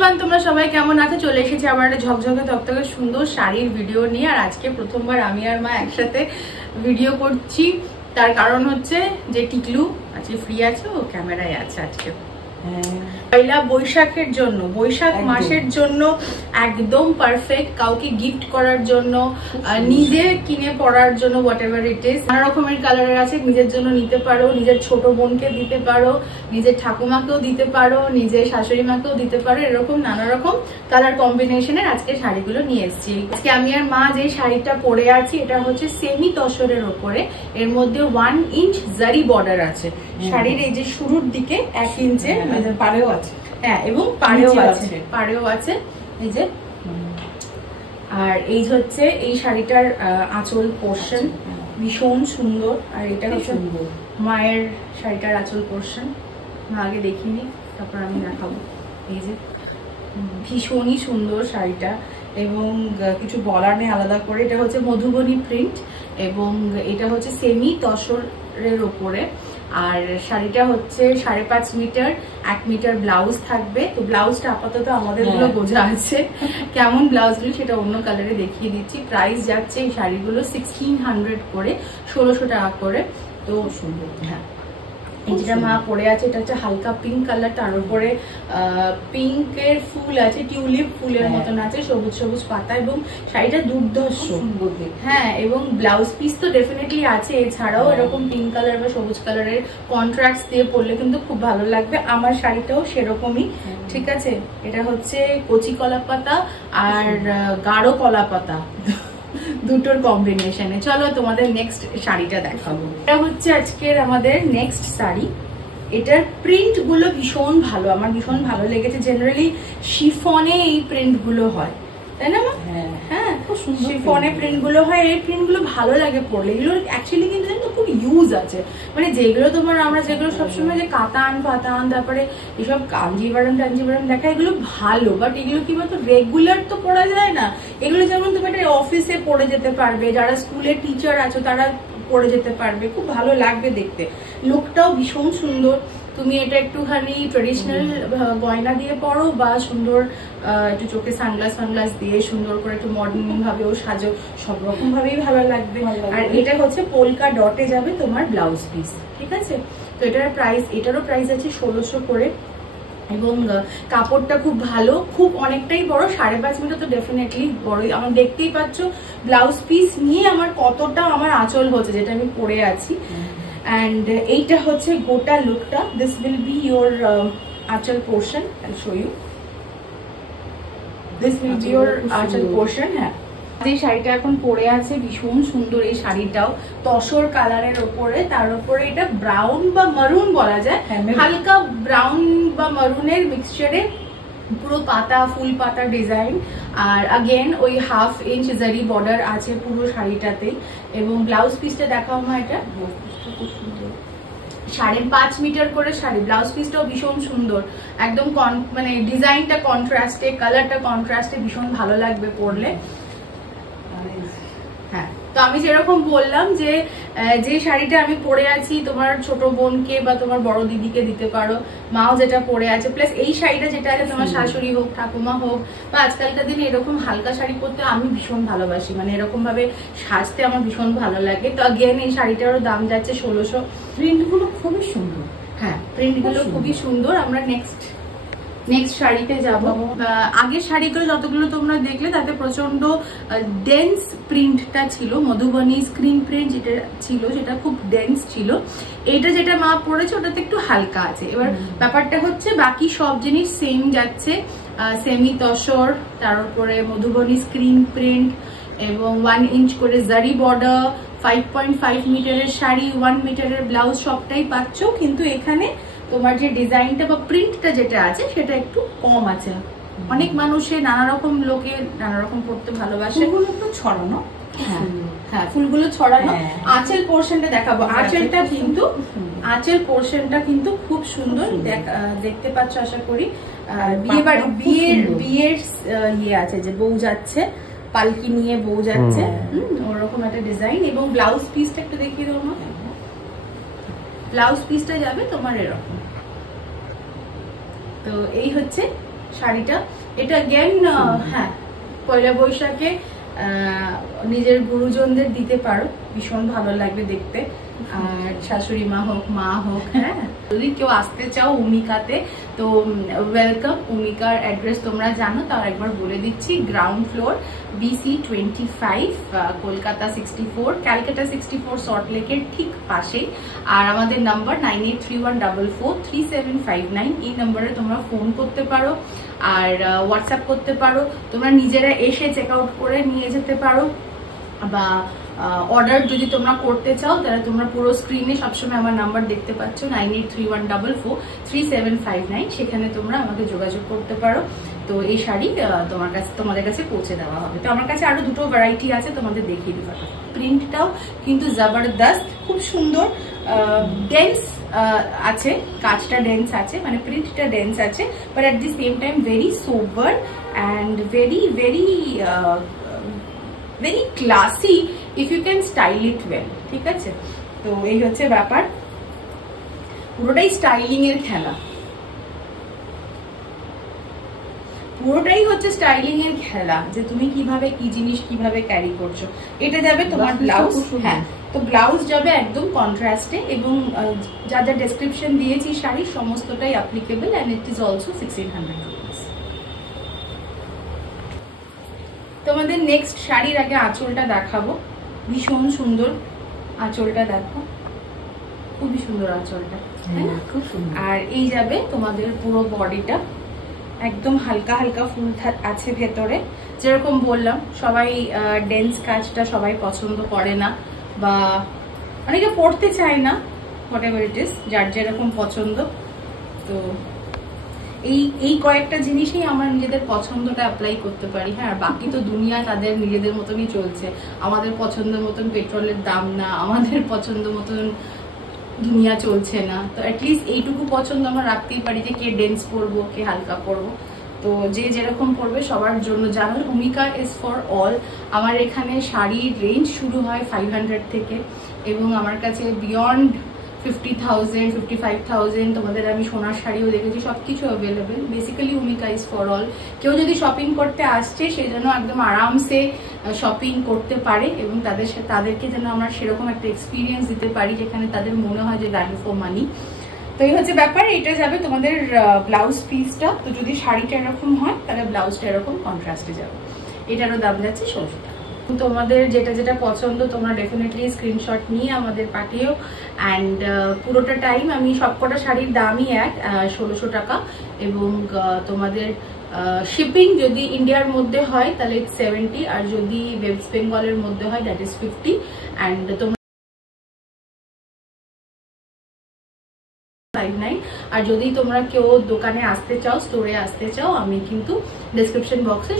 Everyone, তোমরা সবাই কেমন আছো? চলে এসেছি আবার একটা ঝকঝকে তকতকে সুন্দর শাড়ির ভিডিও নিয়ে। আর আজকে প্রথমবার আমি আর মা একসাথে ভিডিও করছি। তার কারণ হচ্ছে যে টিকলু আজকে ফ্রি আছে, ও ক্যামেরায় আছে আজকে। পয়লা বৈশাখের জন্য, বৈশাখ মাসের জন্য একদম পারফেক্ট। কাউকে গিফট করার জন্য, নিজে কিনে পরার জন্য, হোয়াট এভার ইট ইজ। নানা রকমের কালারের আছে। নিজের জন্য নিতে পারো, নিজের ছোট বোনকে দিতে পারো, নিজের ঠাকুমাকেও দিতে পারো, নিজের শাশুড়ি মাকেও দিতে পারো। এরকম নানা রকম কালার কম্বিনেশনের আজকে শাড়িগুলো নিয়ে এসেছি। আজকে আমি আর মা যে শাড়িটা পরে আছি, এটা হচ্ছে সেমি তসরের ওপরে। এর মধ্যে 1 ইঞ্চ জারি বর্ডার আছে। শাড়ির এই যে শুরুর দিকে 1 ইঞ্চে পাড়েও আছে, হ্যাঁ, এবং পাড়েও আছে এই যে। আর এই হচ্ছে এই শাড়িটার আঁচল পোর্শন, ভীষণ সুন্দর। আর এটা হচ্ছে মায়ের শাড়িটার আঁচল পোর্শন। মা আগে দেখিনি, তারপর আমি দেখাবো। এই যে ভীষণই সুন্দর শাড়িটা, এবং কিছু বলার নেই আলাদা করে। এটা হচ্ছে মধুবনী প্রিন্ট, এবং এটা হচ্ছে সেমি তসরের ওপরে। আর শাড়িটা হচ্ছে 5.5 মিটার, 1 মিটার ব্লাউজ থাকবে। তো ব্লাউজটা আপাতত আমাদের গুলো বোঝা আছে, কেমন ব্লাউজগুলো সেটা অন্য কালারে দেখিয়ে দিচ্ছি। প্রাইস যাচ্ছে এই শাড়িগুলো 1600 করে, 1600 টাকা করে। তো সুন্দর। হ্যাঁ, এই যেটা মা পরে আছে এটা হচ্ছে হালকা পিঙ্ক কালার, তার উপরে পিঙ্কের ফুল আছে, টিউলিপ ফুলের মতন আছে, সবুজ সবুজ পাতা, এবং শাড়িটা দুর্ধর্ষ। হ্যাঁ, এবং ব্লাউজ পিস তো ডেফিনেটলি আছে। এছাড়াও এরকম পিঙ্ক কালার বা সবুজ কালারের কন্ট্রাস্ট দিয়ে পরলে কিন্তু খুব ভালো লাগবে। আমার শাড়িটাও সেরকমই, ঠিক আছে। এটা হচ্ছে কচি কলা পাতা আর গাঢ় কলা পাতা, দুটোর কম্বিনেশনে। চলো তোমাদের নেক্সট শাড়িটা দেখাবো। এটা হচ্ছে আজকের আমাদের নেক্সট শাড়ি। এটার প্রিন্ট গুলো ভীষণ ভালো, আমার ভীষণ ভালো লেগেছে। জেনারেলি শিফনে এই প্রিন্ট গুলো হয়, তাই না? হ্যাঁ, খুব সুন্দর শিফনে প্রিন্ট গুলো হয়। এই প্রিন্ট গুলো ভালো লাগে পরলে। এগুলো অ্যাকচুয়ালি কিন্তু খুব ইউজ আছে। মানে যেগুলো তোমার আমরা যেগুলো সবসময় যে কাতান ফাতান, তারপরে এসব কাঞ্জিভারম টাঞ্জিভারম দেখা, এগুলো ভালো, বাট এগুলো কি বলতো রেগুলার তো পড়া যায় না। এগুলো যেমন তুমি একটা অফিসে পড়ে যেতে পারবে, যারা স্কুলের টিচার আছো তারা পরে যেতে পারবে, খুব ভালো লাগবে দেখতে। লুকটাও ভীষণ সুন্দর। তুমি এটা একটুখানি ট্রেডিশনাল গয়না দিয়ে পরো, বা সুন্দর একটু চোখে সানগ্লাস দিয়ে সুন্দর করে একটু মডার্ন ভাবেও সাজো, সব রকম ভাবেই ভালো লাগবে। আর এটা হচ্ছে পোলকা ডটে যাবে তোমার ব্লাউজ পিস, ঠিক আছে। তো এটারও প্রাইস আছে 1600 করে, এবং কাপড়টা খুব ভালো, খুব অনেকটাই বড়। 5.5 মিটার তো ডেফিনেটলি বড়। আমার দেখতেই পাচ্ছ ব্লাউজ পিস নিয়ে আমার কতটা আমার আঁচল হচ্ছে, যেটা আমি পরে আছি। অ্যান্ড এইটা হচ্ছে গোটা লুকটা। This will be your anchal portion. I show you, this will be your anchal portion. হ্যাঁ, যে শাড়িটা এখন পরে আছে ভীষণ সুন্দর। এই শাড়িটাও তসর কালারের ওপরে, তার উপরে এটা ব্রাউন বা মারুন বলা যায়, হালকা ব্রাউন বা মারুনের মিক্সচারে পুরো পাতা, ফুল পাতা ডিজাইন। আর আগেন ওই 1/2 ইঞ্চ জারি বর্ডার আছে পুরো শাড়িটাতে। এবং ব্লাউজ পিসটা দেখাও মা। এটা খুব সুন্দর, 5.5 মিটার করে শাড়ি। ব্লাউজ পিসটাও ভীষণ সুন্দর, একদম মানে ডিজাইনটা কন্ট্রাস্টে, কালারটা কন্ট্রাস্টে, ভীষণ ভালো লাগবে পরলে। হ্যাঁ, তো আমি যেরকম বললাম যে শাড়িটা আমি পরে আছি, তোমার ছোট বোনকে বা তোমার বড় দিদিকে দিতে পারো। মাও যেটা পরে আছে, প্লাস এই শাড়িটা যেটা আছে তোমার শাশুড়ি হোক, ঠাকুমা হোক, বা আজকালকার দিনে এরকম হালকা শাড়ি পরতে আমি ভীষণ ভালোবাসি। মানে এরকম ভাবে সাজতে আমার ভীষণ ভালো লাগে। তো আগেন এই শাড়িটারও দাম যাচ্ছে 1600। প্রিন্ট গুলো খুবই সুন্দর। হ্যাঁ, প্রিন্ট গুলো খুবই সুন্দর। আমরা নেক্সট শাড়িতে যাব। আগের শাড়িগুলো যতগুলো তোমরা দেখলে তাতে প্রচন্ড ডেন্স প্রিন্টটা ছিল, মধুবনী স্ক্রিন প্রিন্ট যেটা ছিল সেটা খুব ডেন্স ছিল। এটা যেটা মা পড়েছে ওটাতে একটু হালকা আছে। এবার ব্যাপারটা হচ্ছে বাকি সব জিনিস সেম যাচ্ছে, সেমি তসর, তার উপরে মধুবনী স্ক্রিন প্রিন্ট, এবং 1 ইঞ্চ করে জারি বর্ডার, 5.5 মিটারের শাড়ি, 1 মিটারের ব্লাউজ, সবটাই পাচ্ছ। কিন্তু এখানে তোমার যে ডিজাইনটা বা প্রিন্টটা যেটা আছে সেটা একটু কম আছে। অনেক মানুষের নানা রকম লোকে নানা রকম পড়তে ভালোবাসে। ফুলগুলো একটু ছড়ানো, হ্যাঁ ফুলগুলো ছড়ানো। আঁচল পোর্শনটা দেখাবো। আঁচল পোর্শনটা কিন্তু খুব সুন্দর, দেখতে পাচ্ছ আশা করি। বিয়ের ইয়ে আছে, যে বউ যাচ্ছে, পালকি নিয়ে বউ যাচ্ছে, ওরকম একটা ডিজাইন। এবং ব্লাউজ পিসটা একটু দেখিয়ে দেবো না। ব্লাউজ পিসটা যাবে তোমার এরকম। তো এই হচ্ছে শাড়িটা। এটা অ্যাগেন হ্যাঁ পয়লা বৈশাখে নিজের গুরুজনদের দিতে পারো, ভীষণ ভালো লাগবে দেখতে। আর শাশুড়ি মা হোক, মা হোক, হ্যাঁ যদি কেউ আসতে চাও উমিকাতে তো ওয়েলকাম। উমিকার অ্যাড্রেস তোমরা জানো, তাও একবার বলে দিচ্ছি। Ground floor, BC25, Kolkata 64, Calcutta 64, সল্টলেকের ঠিক পাশেই। আর আমাদের নাম্বার 9831443759, এই নাম্বারে তোমরা ফোন করতে পারো আর হোয়াটসঅ্যাপ করতে পারো। তোমরা নিজেরা এসে চেক আউট করে নিয়ে যেতে পারো, বা অর্ডার যদি তোমরা করতে চাও তাহলে তোমরা পুরো স্ক্রিনে সবসময় আমার নাম্বার দেখতে পাচ্ছ 9831443759, সেখানে তোমরা আমাকে যোগাযোগ করতে পারো। তো এই শাড়ি তোমাদের কাছে পৌঁছে দেওয়া হবে। তো আমার কাছে আরো দুটো ভ্যারাইটি আছে, তোমাদের দেখিয়ে দিতে পারো। প্রিন্টটাও কিন্তু জবরদস্ত, খুব সুন্দর, ডেন্স আছে, কাজটা ডেন্স আছে, মানে প্রিন্টটা ডেন্স আছে, but at the same time very sober and very very very classy if you can style it well. ঠিক আছে, তো এই হচ্ছে ব্যাপার, পুরোটাই স্টাইলিং এর খেলা, পুরোটাই হচ্ছে স্টাইলিং এর খেলা, যে তুমি কিভাবে কি জিনিস কিভাবে ক্যারি করছো। এটা যাবে তোমার ব্লাউজ, হ্যাঁ তো ব্লাউজ যাবে একদম কন্ট্রাস্টে, এবং যা যা ডেসক্রিপশন দিয়েছি শাড়ির সমস্তটাই applicable, and it is also 1600 rupees. তোমাদের নেক্সট শাড়ির আগে আঁচলটা দেখাবো, ভীষণ সুন্দর আঁচলটা, দেখো খুবই সুন্দর আঁচলটা, খুব সুন্দর। আর এই যাবে তোমাদের পুরো বডিটা, একদম হালকা হালকা ফুল আছে ভেতরে। যেরকম বললাম, সবাই ডেন্স কাজটা সবাই পছন্দ করে না, বা অনেকে পড়তে চায় না, হোয়াট এভার ইট ইজ, যার যেরকম পছন্দ। তো এই কয়েকটা জিনিসই আমরা নিজেদের পছন্দটা অ্যাপ্লাই করতে পারি, হ্যাঁ বাকি তো দুনিয়া তাদের নিজেদের মতনই চলছে। আমাদের পছন্দ মতন পেট্রোলের দাম না, আমাদের পছন্দ মতন দুনিয়া চলছে না। তো অ্যাটলিস্ট এইটুকু পছন্দ আমরা রাখতেই পারি যে কে ডেন্স পরবো, কে হালকা পরবো। তো যে যেরকম পরবে সবার জন্য। জানো ভূমিকা ইজ ফর অল। আমার এখানে শাড়ির রেঞ্জ শুরু হয় 500 থেকে, এবং আমার কাছে বিয়ন্ড 50,000, 55,000 তোমাদের আমি সোনার শাড়িও দেখেছি, সবকিছু অ্যাভেলেবেল। বেসিক্যালি ভূমিকা ইজ ফর অল। কেউ যদি শপিং করতে আসছে সে যেন একদম আরামসে শপিং করতে পারে, এবং তাদেরকে যেন আমরা সেরকম একটা এক্সপিরিয়েন্স দিতে পারি যেখানে তাদের মনে হয় যে ভ্যালু ফর মানি। তো এই হচ্ছে ব্যাপার। এটা যাবে তোমাদের ব্লাউজ পিসটা। তো যদি শাড়িটা এরকম হয় তাহলে ব্লাউজটা এরকম কন্ট্রাস্টে যাবে। এটারও দাম যাচ্ছে 1600 টাকা। তোমাদের যেটা যেটা পছন্দ তোমরা ডেফিনেটলি স্ক্রিনশট নিয়ে আমাদের পাঠিও। অ্যান্ড পুরোটা টাইম আমি সবকটা শাড়ির দামই এক, 1600 টাকা। এবং তোমাদের শিপিং যদি ইন্ডিয়ার মধ্যে হয় তাহলে 70, আর যদি ওয়েস্ট বেঙ্গলের মধ্যে হয় দ্যাট ইজ 50। অ্যান্ড তোমরা আর যদি তোমরা কেউ দোকানে আসতে চাও, স্টোরে আসতে চাও, আমি কিন্তু ডেসক্রিপশন বক্সে